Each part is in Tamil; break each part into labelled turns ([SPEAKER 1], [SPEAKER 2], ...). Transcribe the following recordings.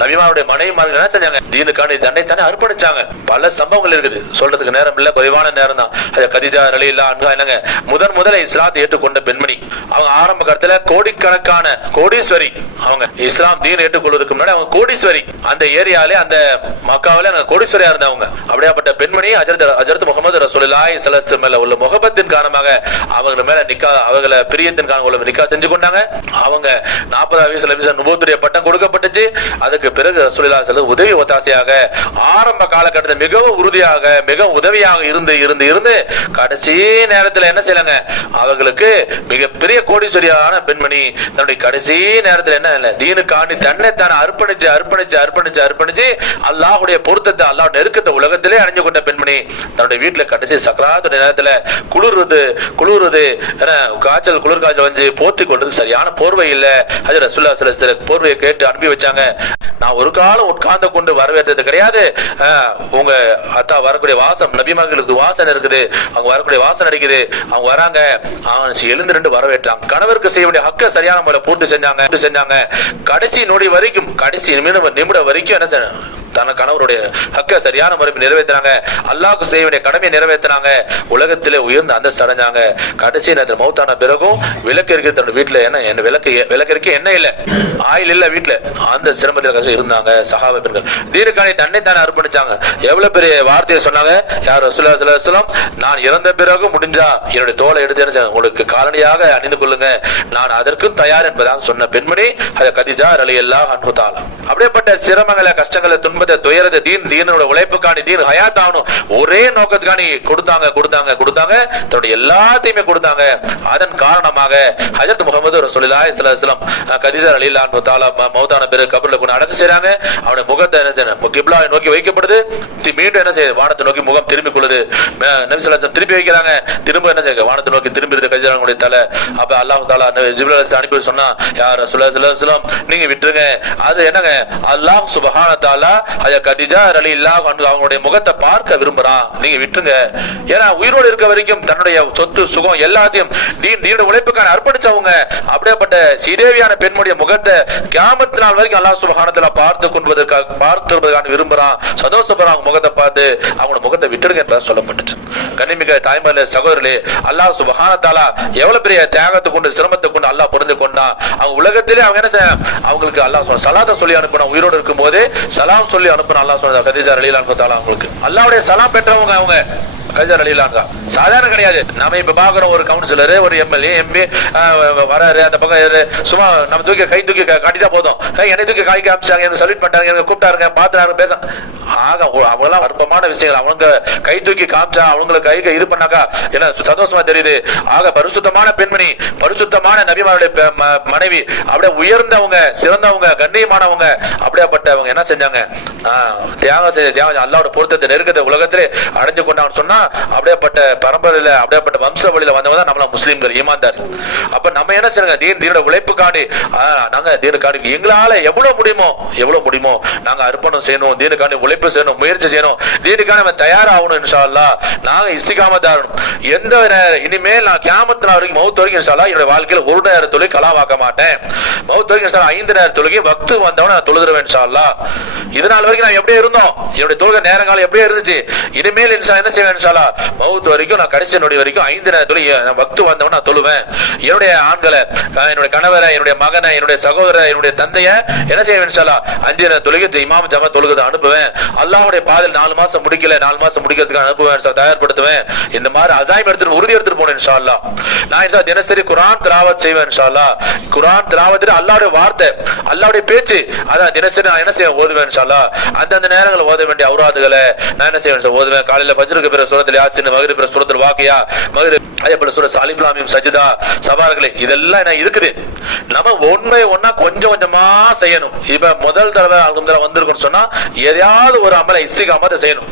[SPEAKER 1] நபிமாவுடைய மனைவிமார்கள் என்ன செஞ்சாங்க? தீனுக்காண்டி தன்னை தானே அர்ப்பணிச்சாங்க. பல சம்பவங்கள் இருக்குது. சொல்றதுக்கு நேரம் இல்ல குறைவான நேரம் தான். கதிஜா ரலி இல்ல அன்கா என்னங்க முதன் முதல்ல இஸ்லாத்தை ஏற்றுக்கொண்ட பெண்மணி. அவங்க ஆரம்ப காலத்துல கோடிக்கணக்கான கோடீஸ்வரி. அவங்க இஸ்லாம் தீன் ஏற்றுக்கொள்வதற்கு முன்னாடி அவங்க கோடீஸ்வரி. அந்த ஏரியாலே அந்த மக்காவில அங்க கோடீஸ்வரியா இருந்தவங்க. அப்படியாப்பட்ட பெண்மணி அஜரத் அஜரத் முகமது ரசூலுல்லாஹி சலஸ் மேல உள்ள முகபத்தின் காரணமாக அவங்க மேல நிக்கா அவங்கள பிரியத்தின் காரணம் உள்ள நிக்கா செஞ்சு கொண்டாங்க. அவங்க நாற்பதாம் வயசுல விசா பட்டம் கொடுக்கப்பட்டுச்சு. அதுக்கு பிறகு ரசூலுல்லாஹி ஸல்லல்லாஹு உதவி ஒத்தாசையாக ஆரம்ப காலகட்டத்தில் மிகவும் உறுதியாக மிகவும் உதவியாக இருந்து இருந்து இருந்து கடைசி நேரத்துல என்ன செய்யலாங்க? அவர்களுக்கு மிகப்பெரிய கோடீஸ்வரியான பெண்மணி தன்னுடைய கடைசி நேரத்துல என்ன தீனு தீனுக்காண்டி தன்னை தானே அர்ப்பணிச்சு அர்ப்பணிச்சு அர்ப்பணிச்சு அர்ப்பணிச்சு அல்லாஹுடைய பொருத்தத்தை அல்லாஹ் நெருக்கத்தை உலகத்திலே அணிஞ்சு கொண்ட பெண்மணி தன்னுடைய வீட்டுல கடைசி சக்கராத்துடைய நேரத்துல குளிருது குளிர்றது காய்ச்சல் குளிர் காய்ச்சல் வந்து போர்த்தி கொண்டது சரியான போர்வை இல்லை. அது ரசூல்லா சில போர்வையை கேட்டு அனுப்பி வச்சாங்க. நான் ஒரு காலம் உட்கார்ந்து கொண்டு வரவேற்றது கிடையாது. உங்க அத்தா வரக்கூடிய வாசம் நபிமகளுக்கு வாசனை இருக்குது. அவங்க வரக்கூடிய வாசனை அடிக்குது. அவங்க வராங்க. அவன் எழுந்து ரெண்டு வரவேற்றாங்க. கணவருக்கு செய்ய வேண்டிய ஹக்க சரியான முறையில் பூர்த்தி செஞ்சாங்க செஞ்சாங்க. கடைசி நொடி வரைக்கும் கடைசி நிமிடம் நிமிடம் வரைக்கும் என்ன தன கணவருடைய ஹக்க சரியான முறையில் நிறைவேற்றினாங்க. அல்லாஹ்வுக்கு செய்ய வேண்டிய கடமையை நிறைவேற்றினாங்க. உலகத்திலே உயர்ந்த அந்தஸ்து அடைஞ்சாங்க. கடைசி நேரத்தில் மௌத்தான பிறகும் விளக்கு இருக்கு தன்னோட வீட்டுல என்ன என்ன விளக்கு விளக்கு இருக்கு என்ன இல்ல? ஆயில் இல்ல வீட்டுல. அந்த சிரமத்தில் கஷ்டம் இருந்தாங்க சகாப பெண்கள். தீர்காணி தன்னை தானே அர்ப்பணிச்சாங்க. எவ்வளவு பெரிய வார்த்தையை சொன்னாங்க? யார் ரசூலுல்லாஹி நான் இறந்த பிறகு முடிஞ்சா என்னுடைய தோலை எடுத்து உங்களுக்கு காலனியாக அணிந்து கொள்ளுங்க. நான் அதற்கும் தயார் என்பதாக சொன்ன பெண்மணி அது கதிஜா ரலி எல்லா அன்புதாலா அப்படியேப்பட்ட சிரமங்களை கஷ்டங்களை துன்பத்தை துயரத்தை தீன் தீனோட உழைப்புக்காணி தீன் ஹயாத் ஆகணும் ஒரே நோக்கத்துக்காணி கொடுத்தாங்க கொடுத்தாங்க கொடுத்தாங்க. தன்னுடைய எல்லாத்தையுமே கொடுத்தாங்க. அதன் காரணமாக ஹஜரத் முகமது ரசூலுல்லாஹி ஸல்லல்லாஹு அலைஹி வஸல்லம் கதிஜா ரலி மௌதான பிறகு கபர்ல கொண்டு அடக்கு செய்றாங்க. அவனுடைய முகத்தை என்ன செய்யணும்? கிப்லா நோக்கி வைக்கப்படுது. தி- மீண்டும் என்ன செய்யுது? வானத்தை நோக்கி முகம் திரும்பி கொள்ளுது. ம- நபி ஸல்லல்லாஹு திருப்பி வைக்கிறாங்க. திரும்ப என்ன செய்யுங்க வானத்தை நோக்கி திரும்பி இருக்கு கதிஜாவுடைய தலை. அப்ப அல்லாஹ் தாலா ஜிப்ரல் அலைஹிஸ்ஸலாம் அனுப்பி சொன்னா யார் ரசூலுல்லாஹி ஸல்லல்லாஹு அலைஹி நீங்க விட்டுருங்க. அது என்னங்க? அல்லாஹ் சுபஹான தாலா கதிஜா ரலியல்லாஹு அன்ஹு அவங்களுடைய முகத்தை பார்க்க விரும்புறான் நீங்க விட்டுருங்க. ஏன்னா உயிரோடு இருக்க வரைக்கும் தன்னுடைய சொத்து சுகம் எல்லாத்தையும் நீ நீண்ட உழைப்புக்கான அர்ப்பணிச்ச அப்படியேப்பட்ட சீதேவியான பெண்ணுடைய முகத்தை கியாமத் நாள் வரைக்கும் அல்லாஹ் சுபஹானத்துல பார்த்து கொள்வதற்காக பார்க்கிறதுக்கான விரும்புறான். சந்தோஷப்படுறான் அவங்க முகத்தை பார்த்து அவங்க முகத்தை விட்டுருங்க என்பதாக சொல்லப்பட்டுச்சு. கனிமிக தாய்மல சகோதரர்களே அல்லாஹ் சுபஹானத்தாலா எவ்வளவு பெரிய தியாகத்தை கொண்டு சிரமத்தை கொண்டு அல்லாஹ் புரிந்து கொண்டான். அவங்க உலகத்திலே அவங்க என்ன செய்ய அவங்களுக்கு அல்லாஹ் சலாத சொல்லி அனுப்பினா உயிரோடு இருக்கும் போதே சலாம் சொல்லி அனுப்பின அல்லாஹ் சொன்ன கதீஜா அலிலான் அவங்களுக்கு. அல்லாவுடைய சலாம் பெற்றவங்க அவங்க. கஜர் அலிலாங்க சாதாரண கிடையாது. நாம இப்ப பாக்குறோம் ஒரு கவுன்சிலர் ஒரு எம்எல்ஏ எம்பி வராரு அந்த பக்கம் சும்மா நம்ம தூக்கி கை தூக்கி கா- காட்டிட்டா போதும். கை என்னை தூக்கி காய்க்க காமிச்சாங்க எனக்கு சல்யூட் பண்ணிட்டாங்க எனக்கு கூப்பிட்டாருங்க பாத்துறாங்க பேச ஆக அவங்களாம் அற்பமான விஷயங்கள். அவங்க கை தூக்கி காமிச்சா அவங்களை கை இது பண்ணாக்கா என்ன சந்தோஷமா தெரியுது. ஆக பரிசுத்தமான பெண்மணி பரிசுத்தமான நபிமாருடைய மனைவி அப்படியே உயர்ந்தவங்க சிறந்தவங்க கண்ணியமானவங்க அப்படியேப்பட்டவங்க என்ன செஞ்சாங்க? தியாகம் செய்த தியாகம் அல்லாவோட பொருத்தத்தை நெருக்கத்தை உலகத்திலே அடைஞ்சு கொண்டாங்கன்னு சொன்னா அப்படியேப்பட்ட பரம்பரையில அப்படியேப்பட்ட வம்ச வழியில வந்தவங்க தான் நம்மள முஸ்லீம்கள் ஈமான்தார். அப்ப நம்ம என்ன செய்யறோங்க தீன் தீனோட உழைப்புக்காண்டி ஆஹ், நாங்க தீனுக்காண்டி எங்களால எவ்வளவு முடியுமோ எவ்வளவு முடியுமோ நாங்க அர்ப்பணம் செய்யணும் தீனுக்காண்டி உழைப்பு செய்யணும் முயற்சி செய்யணும் தீனுக்காக நம்ம தயாராகணும் இன்ஷால்லா நாங்கள் நாங்க இஸ்திகாமத்தாரணும் எந்த இனிமேல் நான் கிராமத்தில் நாள் வரைக்கும் மௌத் வரைக்கும் இன்ஷால்லா என்னோட என்னுடைய ஒரு நேர தொழில் கலாவாக்க மாட்டேன். மௌத் வரைக்கும் ஐந்து நேர தொழுகை வக்து வந்தவன நான் தொழுதுருவேன் இன்ஷால்லா இதனால் இது நாள் வரைக்கும் நான் எப்படி இருந்தோம். என்னுடைய தொழுகை நேரங்காலம் எப்படியே இருந்துச்சு. இனிமேல் இன்ஷா என்ன செய்வேன் இன்ஷா மவுத்து வரைக்கும் நான் கடைசி நொடி வரைக்கும் ஐந்து நேர பக்து நான் நான் தொழுவேன். என்னுடைய ஆண்களை என்னுடைய கணவரை என்னுடைய மகனை என்னுடைய சகோதரரை என்னுடைய தந்தைய என்ன செய்வேன் இன்ஷா அஞ்சு நேரம் தொழுகை இமாம் ஜமா தொழுகை அனுப்புவேன். அல்லாவுடைய பாதையில் நாலு மாசம் முடிக்கல நாலு மாசம் முடிக்கிறதுக்கு அனுப்புவேன் தயார்படுத்துவேன். இந்த மாதிரி அசாயம் எடுத்துட்டு உறுதி எடுத்துட்டு போனேன் இன்ஷா நான் இன்ஷா தினசரி குர்ஆன் திராவத் செய்வேன் இன்ஷா அல்லாஹ் குர்ஆன் திலாவத் அல்லாஹ்வுடைய வார்த்தை அல்லாவுடைய பேச்சு அதான் தினசரி நான் என்ன செய்வேன் ஓதுவேன் இன்ஷா அந்தந்த நேரங்களில் ஓத வேண்டிய அவுராதுகளை நான் என்ன செய்வேன் ஓதுவேன். காலையில பஜ்ருக்கு பிற சுரத்தில் யாசின் மகிரி பிற சுரத்தில் வாக்கியா மகிரி அதே போல சூரத் அலிஃப்லாமியும் சஜிதா சபார்களே இதெல்லாம் என்ன இருக்குது. நம்ம ஒன்றை ஒன்னா கொஞ்சம் கொஞ்சமா செய்யணும். இப்ப முதல் தடவை அல்ஹம்துலில்லாஹ் வந்திருக்கோம்னு சொன்னா எதையாவது ஒரு அமலை இஸ்திகாமத்தை செய்யணும்.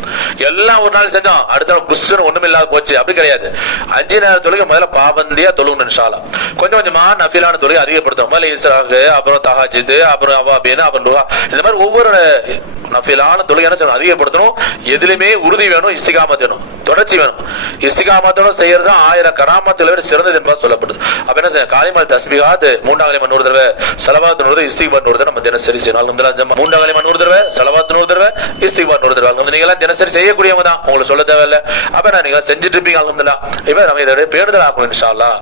[SPEAKER 1] எல்லாம் ஒரு நாள் செஞ்சோம். அடுத்த நாள் குஸ்ஸுன்னு ஒண்ணும் இல்லாத போச்சு. அப்படி கிடையாது. அஞ்சு நேர தொழுகை முதல்ல பாபந்தியா தொழுகணும் இன்ஷால்லா கொஞ்சம் கொஞ்சமா நஃபிலான தொழுகை அதிகப்படுத்தும் முதல்ல இஸ்ராக்கு அப்புறம் தஹாஜித் அப்புறம் அவாபீன் அப்புறம் இந்த மாதிரி ஒவ்வொரு நஃபிலான தொழுகை என்ன செய்யணும் அதிகப்படுத்தணும். எதுலையுமே உறுதி வேணும் இஸ்திகாமத் வேணும். தொடர்ச்சி வேணும். இஸ்திகாமத்தோட செய்யறது ஆயிரம் கராமத்தில் விட சிறந்தது என்பதாக சொல்லப்படுது. அப்ப என்ன செய்ய காலிமல் தஸ்பிகாத் மூன்றாம் கலிமா நூறு தடவை செலவாத்து நூறு தடவை நூறு தடவை நம்ம தினசரி செய்யணும். மூன்றாம் கலிமா நூறு தடவை செலவாத்து நூறு தடவை இஸ்திகார் நூறு தடவை. நீங்க எல்லாம் தினசரி செய்யக்கூடியவங்க தான். உங்களுக்கு சொல்ல தேவையில்லை. அப்ப நான் நீங்க செஞ்சுட்டு இருப்பீங்க அல்ஹம்துலில்லாஹ் இப்ப நம்ம இதோட பேருதல் ஆகணும் இன்ஷால்லா